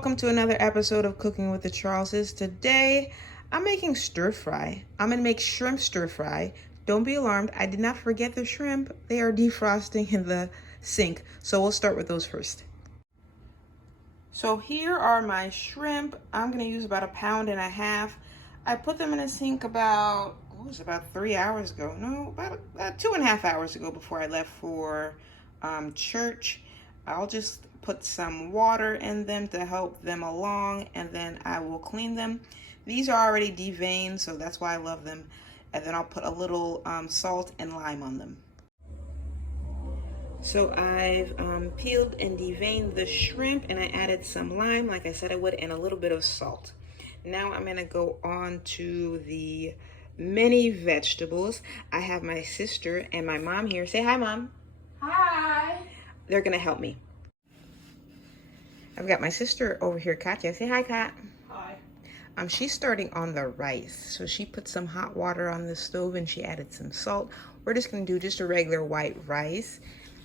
welcome to another episode of Cooking with the Charleses. Today, I'm making stir fry. I'm gonna make shrimp stir fry. Don't be alarmed, I did not forget the shrimp. They are defrosting in the sink, so we'll start with those first. So here are my shrimp. I'm gonna use about 1.5 pounds. I put them in a sink about 3 hours ago. No, about 2.5 hours ago before I left for church. I'll just put some water in them to help them along, and then I will clean them. These are already deveined, so that's why I love them. And then I'll put a little salt and lime on them. So I've peeled and deveined the shrimp, and I added some lime like I said I would, and a little bit of salt. Now I'm gonna go on to the many vegetables. I have my sister and my mom here. Say hi, Mom. Hi. They're gonna help me. I've got my sister over here, Katya. Say hi, Kat. Hi. She's starting on the rice. So she put some hot water on the stove and she added some salt. We're just gonna do just a regular white rice.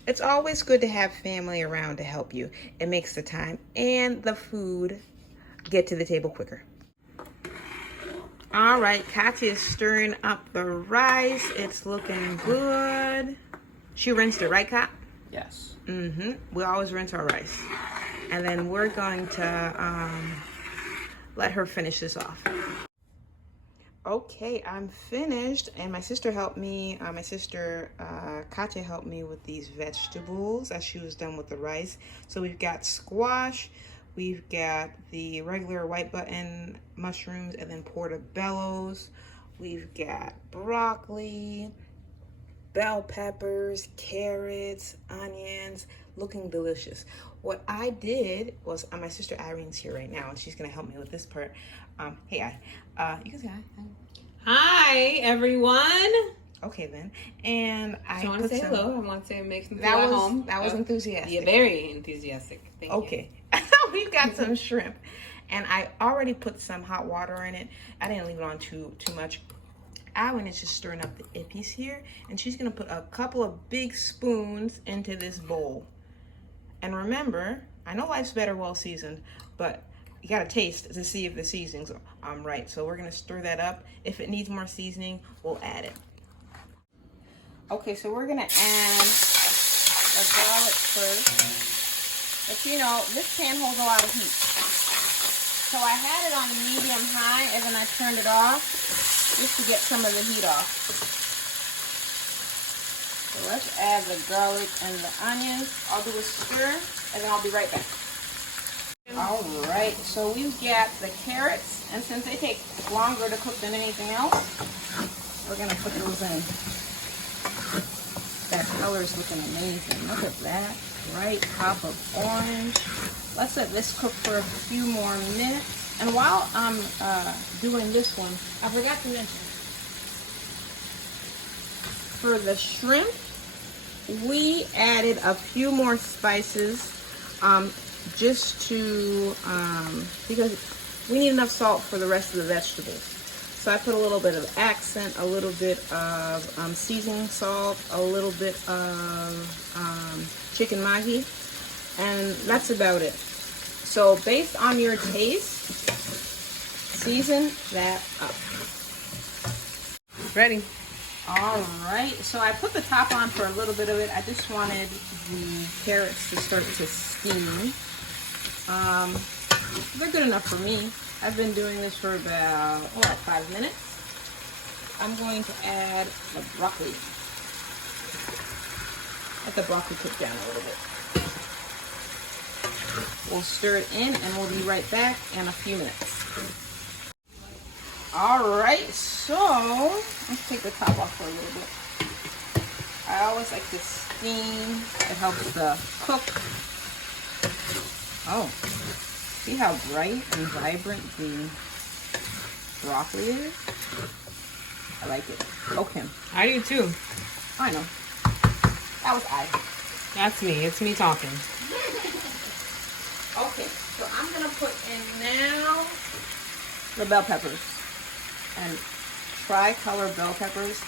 It's always good to have family around to help you. It makes the time and the food get to the table quicker. All right, Katya is stirring up the rice. It's looking good. She rinsed it, right, Kat? Yes. We always rinse our rice. And then we're going to let her finish this off. Okay, I'm finished, and my sister helped me. My sister Katya helped me with these vegetables as she was done with the rice. So we've got squash, we've got the regular white button mushrooms, and then portobellos. We've got broccoli, bell peppers, carrots, onions, looking delicious. What I did was, my sister Irene's here right now, and she's gonna help me with this part. Hey, you can say hi. Hi, everyone. Okay then, and I want to say hello. I want to make some food at home. That was enthusiastic. Yeah, very enthusiastic. Thank you. Okay, we've got some shrimp, and I already put some hot water in it. I didn't leave it on too much. Alan is just stirring up the Epis here, and she's gonna put a couple of big spoons into this bowl. And remember, I know life's better well seasoned, but you gotta taste to see if the seasonings are right. So we're gonna stir that up. If it needs more seasoning, we'll add it. Okay, so we're gonna add the garlic first. But you know, this pan holds a lot of heat. So I had it on medium-high, and then I turned it off just to get some of the heat off. So let's add the garlic and the onions. I'll do a stir, and then I'll be right back. All right, so we've got the carrots, and since they take longer to cook than anything else, we're gonna put those in. That color is looking amazing. Look at that, bright pop of orange. Let's let this cook for a few more minutes. And while I'm doing this one, I forgot to mention, for the shrimp, we added a few more spices just to, because we need enough salt for the rest of the vegetables. So I put a little bit of accent, a little bit of seasoning salt, a little bit of chicken maggi, and that's about it. So based on your taste, season that up. Ready. All right, so I put the top on for a little bit of it. I just wanted the carrots to start to steam. They're good enough for me. I've been doing this for about 5 minutes. I'm going to add the broccoli. Let the broccoli cook down a little bit. We'll stir it in, and we'll be right back in a few minutes. All right, so let's take the top off for a little bit. I always like to steam. It helps the cook. Oh, see how bright and vibrant the broccoli is? I like it. Okay. I do too. I know. That was I. That's me. It's me talking. Okay, so I'm gonna put in now the bell peppers. And tri-color bell peppers.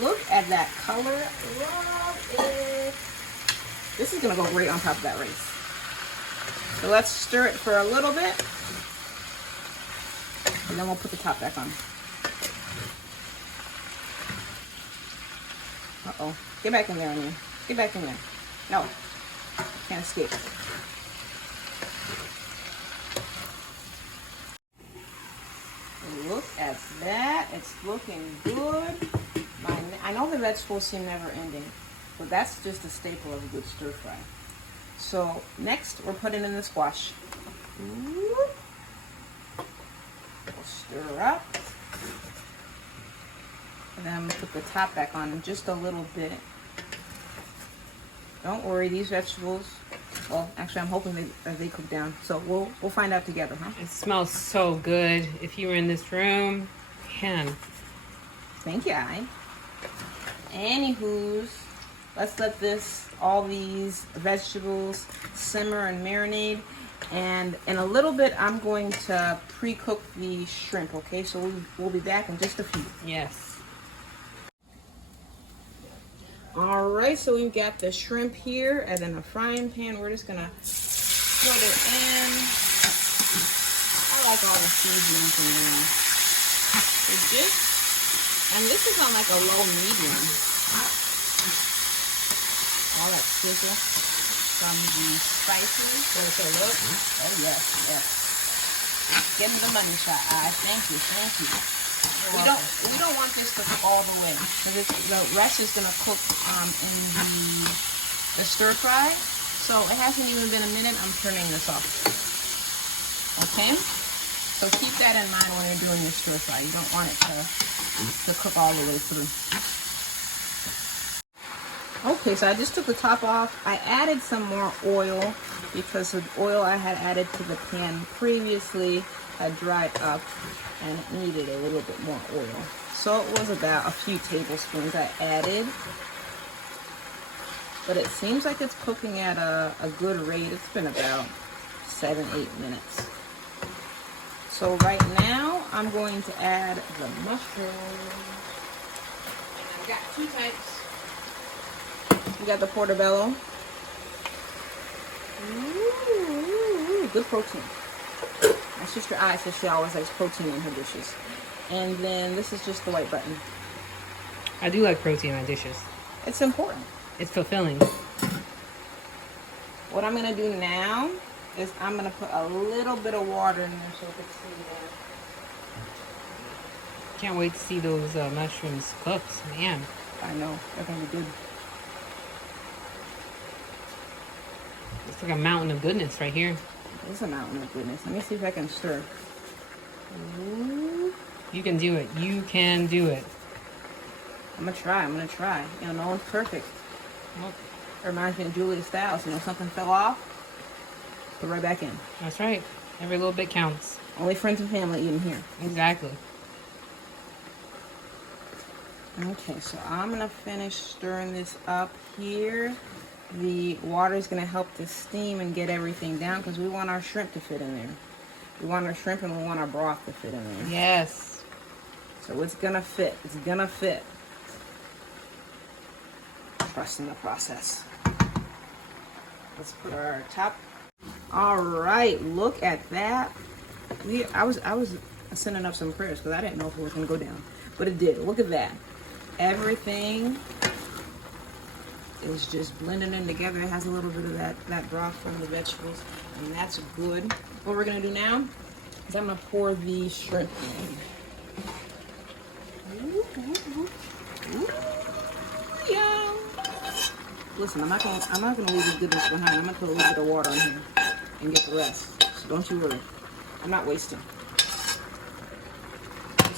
Look at that color. Love it. This is gonna go great on top of that rice. So let's stir it for a little bit. And then we'll put the top back on. Uh-oh. Get back in there, Onion. Get back in there. No. Can't escape. Look at that. It's looking good. I know the vegetables seem never ending, but that's just a staple of a good stir fry. So next we're putting in the squash. We'll stir up. And then put the top back on in just a little bit. Don't worry, these vegetables, well, actually I'm hoping they cook down. So we'll find out together, huh? It smells so good. If you were in this room, man. Thank you, I. Anywho's, let's let all these vegetables simmer and marinate. And in a little bit, I'm going to pre-cook the shrimp, okay? So we'll be back in just a few. Yes. All right, so we've got the shrimp here and then a frying pan. We're just gonna put it in. I like all the seasonings in there. And this is on like a low medium. All that sizzle from the spices. Does it look? Oh yes, yes. Give me the money shot. Thank you, thank you. We don't want this to cook all the way. The rest is gonna cook in the stir fry. So it hasn't even been a minute. I'm turning this off. Okay. So keep that in mind when you're doing your stir fry. You don't want it to cook all the way through. Okay, so I just took the top off. I added some more oil because the oil I had added to the pan previously had dried up and it needed a little bit more oil. So it was about a few tablespoons I added. But it seems like it's cooking at a good rate. It's been about 7-8 minutes. So right now, I'm going to add the mushrooms. And I've got two types. We got the portobello. Ooh, good protein. My sister I says she always likes protein in her dishes. And then this is just the white button. I do like protein in my dishes. It's important. It's fulfilling. What I'm going to do now is I'm going to put a little bit of water in there so it can stay there. Can't wait to see those mushrooms cooked, man. I know, they're going to be good. It's like a mountain of goodness right here. It's a mountain of goodness. Let me see if I can stir. Ooh. You can do it. You can do it. I'm going to try. I'm going to try. You know, no one's perfect. Well, it reminds me of Julia Stiles. You know, something fell off, put it right back in. That's right. Every little bit counts. Only friends and family eating here. Exactly. Okay, so I'm going to finish stirring this up here. The water is going to help the steam and get everything down because we want our shrimp to fit in there. We want our shrimp and we want our broth to fit in there. Yes. So it's going to fit. It's going to fit. Trust in the process. Let's put our top. All right, look at that. I was sending up some prayers because I didn't know if it was going to go down. But it did. Look at that. Everything is just blending in together. It has a little bit of that broth from the vegetables, and that's good. What we're gonna do now is I'm gonna pour the shrimp in. Ooh, yeah. Listen, I'm not gonna leave the goodness behind. I'm gonna put a little bit of water in here and get the rest. So don't you worry. I'm not wasting.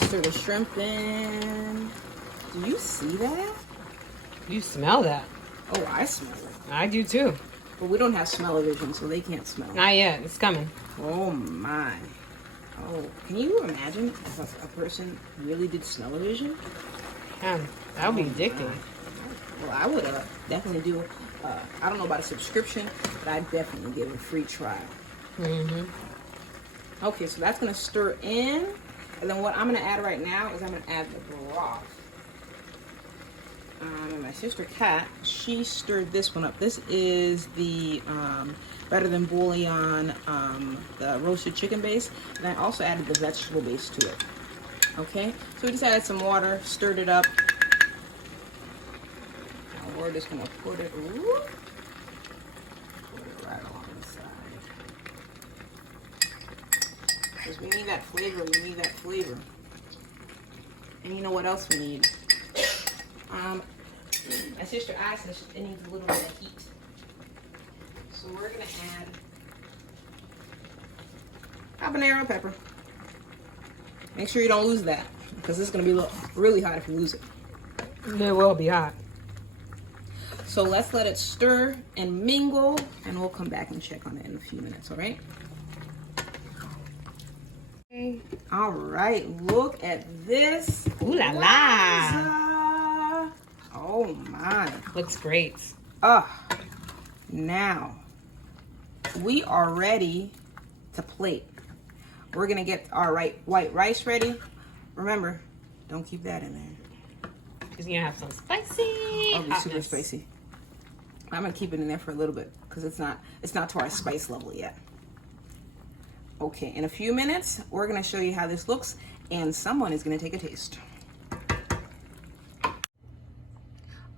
Stir the shrimp in. Do you see that? You smell that. Oh, I smell it. I do too. But we don't have smell-o-vision, so they can't smell. Not yet. It's coming. Oh my. Oh, can you imagine if a person really did smell-o-vision? Yeah, that would be addicting. Well, I would definitely do, I don't know about a subscription, but I'd definitely give it a free trial. Mm-hmm. Okay, so that's going to stir in. And then what I'm going to add right now is I'm going to add the broth. And my sister Kat, she stirred this one up. This is the better than bouillon, the roasted chicken base, and I also added the vegetable base to it. Okay, so we just added some water, stirred it up. Now we're just gonna put it, right along the side. Because we need that flavor, we need that flavor. And you know what else we need? My sister asked us it needs a little bit of heat. So we're gonna add habanero pepper. Make sure you don't lose that, because it's gonna be really hot if you lose it. It will be hot. So let's let it stir and mingle, and we'll come back and check on it in a few minutes, all right? Okay. All right, look at this. Ooh la la. Oh my. Looks great. Now we are ready to plate. We're gonna get our white rice ready. Remember, don't keep that in there. Because you're gonna have some spicy. It'll be super spicy. I'm gonna keep it in there for a little bit because it's not to our spice level yet. Okay, in a few minutes, we're gonna show you how this looks, and someone is gonna take a taste.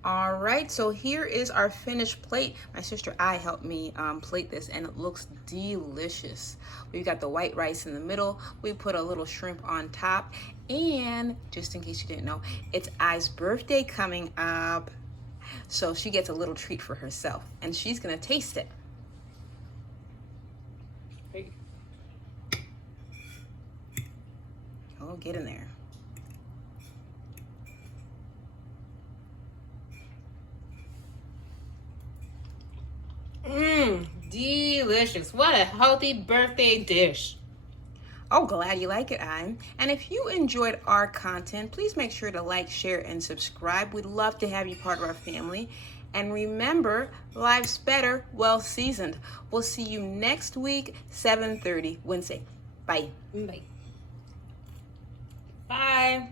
All right, so here is our finished plate. My sister I helped me plate this, and it looks delicious. We've got the white rice in the middle. We put a little shrimp on top, and just in case you didn't know, it's I's birthday coming up, so she gets a little treat for herself, and she's gonna taste it. Oh, get in there. Delicious. What a healthy birthday dish. Oh, glad you like it, I'm. And if you enjoyed our content, please make sure to like, share, and subscribe. We'd love to have you part of our family. And remember, life's better, well seasoned. We'll see you next week, 7:30 Wednesday. Bye. Bye. Bye.